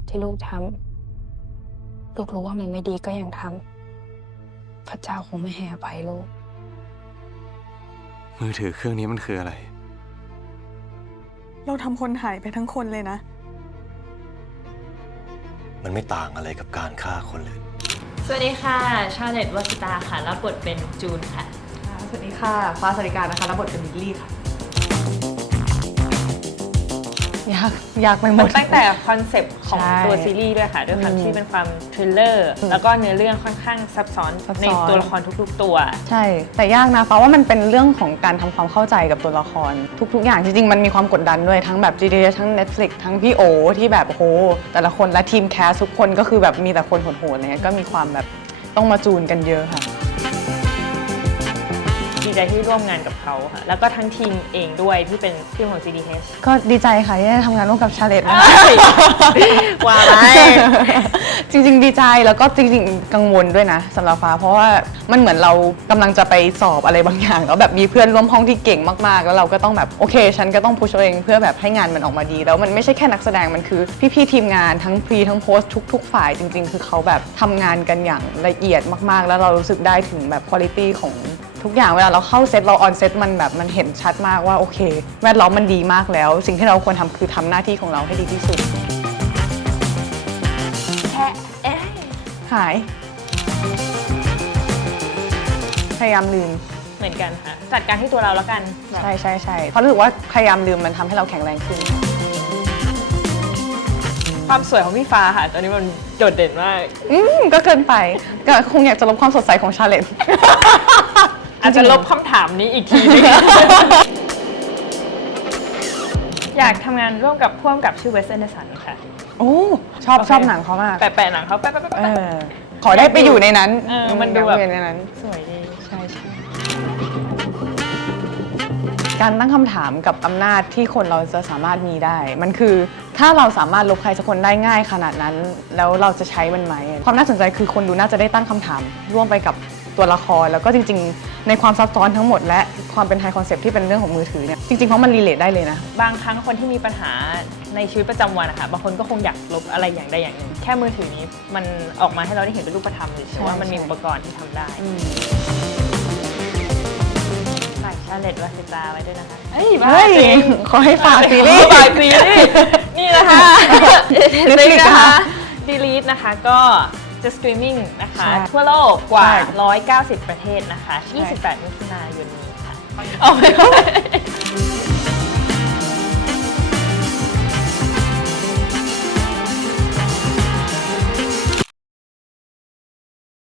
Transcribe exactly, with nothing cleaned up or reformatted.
ที่ลูกทำลูกรู้ว่ามันไม่ดีก็ยังทำพระเจ้าคงไม่ให้อภัยลูกมือถือเครื่องนี้มันคืออะไรเราทำคนหายไปทั้งคนเลยนะมันไม่ต่างอะไรกับการฆ่าคนเลยสวัสดีค่ะชาเลตวสิตาค่ะรับบทเป็นจูนค่ะสวัสดีค่ะฟ้าสริการนะคะรับบทเป็นลิลลี่ค่ะยากยากไปหมดตั้งแต่คอนเซปต์ของตัวซีรีส์ด้วยค่ะด้วยความที่เป็นความทริลเลอร์แล้วก็เนื้อเรื่องค่อนข้างซับซ้อนในตัวละครทุกๆตัวใช่แต่ยากนะฟ้าว่ามันเป็นเรื่องของการทำความเข้าใจกับตัวละครทุกๆอย่างจริงๆมันมีความกดดันด้วยทั้งแบบ จี ดี ทั้ง Netflix ทั้งพี่โอที่แบบโอ้โหแต่ละคนและทีมแคสทุกคนก็คือแบบมีแต่คนโหดๆอะไรเงี้ยก็มีความแบบต้องมาจูนกันเยอะค่ะดีใจที่ร่วมงานกับเขาค่ะแล้วก็ทั้งทีมเองด้วยที่เป็นทีมของ ซี ดี เอชก็ดีใจค่ะที่ได้ทำงานร่วมกับชาเลตนะคะว้าวจริงๆดีใจแล้วก็จริงๆกังวลด้วยนะสำหรับฟ้าเพราะว่ามันเหมือนเรากำลังจะไปสอบอะไรบางอย่างแล้วแบบมีเพื่อนร่วมห้องที่เก่งมากๆแล้วเราก็ต้องแบบโอเคฉันก็ต้องพุชตัวเองเพื่อแบบให้งานมันออกมาดีแล้วมันไม่ใช่แค่นักแสดงมันคือพี่ๆทีมงานทั้งพรีทั้งโพสทุกๆฝ่ายจริงๆคือเขาแบบทำงานกันอย่างละเอียดมากๆแล้วเรารู้สึกได้ถึงแบบคุณภาพของทุกอย่างเวลาเราเข้าเซตเราออนเซตมันแบบมันเห็นชัดมากว่าโอเคแวดล้อมมันดีมากแล้วสิ่งที่เราควรทำคือทำหน้าที่ของเราให้ดีที่สุดแค่เอ๊ะหายพยายามลืมเหมือนกันค่ะจัดการที่ตัวเราแล้วกันใช่ใช่ใช่เพราะรู้สึกว่าพยายามลืมมันทำให้เราแข็งแรงขึ้นความสวยของพี่ฟ้าค่ะตอนนี้มันโดดเด่นมากอืมก็เกินไปก็คงอยากจะลบความสดใสของชาเลนจ์อาจจะลบคำถามนี้อีกทีนึงอยากทำงานร่วมกับพ่วงกับชื่อเวส แอนเดอร์สันค่ะโอ้ชอบชอบหนังเขามากแปะๆหนังเขาแปะๆขอได้ไปอยู่ในนั้นมันดูแบบในนั้นสวยดีใช่ใช่การตั้งคำถามกับอำนาจที่คนเราจะสามารถมีได้มันคือถ้าเราสามารถลบใครสักคนได้ง่ายขนาดนั้นแล้วเราจะใช้มันไหมความน่าสนใจคือคนดูน่าจะได้ตั้งคำถามร่วมไปกับตัวละครแล้วก็จริงๆในความซับซ้อนทั้งหมดและความเป็นไฮคอนเซปต์ที่เป็นเรื่องของมือถือเนี่ยจริงๆเพราะมันรีเลทได้เลยนะบางครั้งคนที่มีปัญหาในชีวิตประจำวันนะคะบางคนก็คงอยากลบอะไรอย่างใดอย่างหนึ่งแค่มือถือนี้มันออกมาให้เราได้เห็นเป็นรูปธรรมเลยแต่ว่ามันมีอุปกรณ์ที่ทำได้ฝากชาเลตวสิตาไว้ด้วยนะคะเฮ้ยบ้าจริงขอให้ฝากซีรีส์ฝากซีรีส์นี่นะคะนี่นะคะดีลีทนะคะก็จะสตรีมมิ่งนะคะทั่วโลกกว่าหนึ่งร้อยเก้าสิบประเทศนะคะยี่สิบแปดมิถุนายนนี้ค่ะ